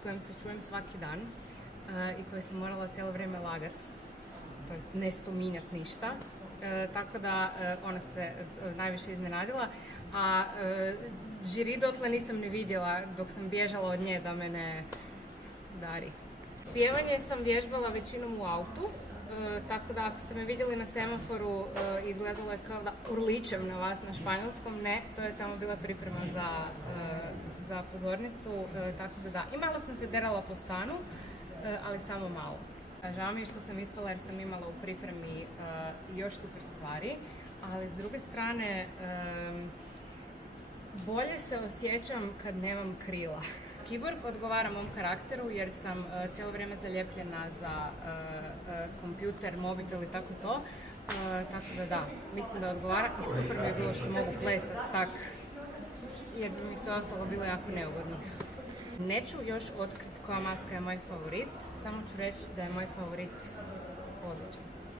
s kojim se čujem svaki dan i koji sam morala cijelo vrijeme lagat, to jest ne spominjat ništa. Tako da ona se najviše iznenadila, a žiri dotle nisam ni vidjela dok sam bježala od nje da me ne dari. Pjevanje sam vježbala većinom u autu, tako da ako ste me vidjeli na semaforu izgledalo je kao da urličem na vas na španjolskom, ne, to je samo bila priprema za pozornicu, tako da. I malo sam se derala po stanu, ali samo malo. Žao mi je što sam ispala jer sam imala u pripremi još super stvari, ali s druge strane bolje se osjećam kad nemam krila. Kiborg odgovara mom karakteru jer sam cijelo vrijeme zaljepljena za kompjuter, mobitel i tako to. Tako da, mislim da odgovara i super mi je bilo što mogu plesat tak, jer bi mi se ostalo bilo jako neugodno. Neću još otkriti koja maska je moj favorit, samo ću reći da je moj favorit odličan.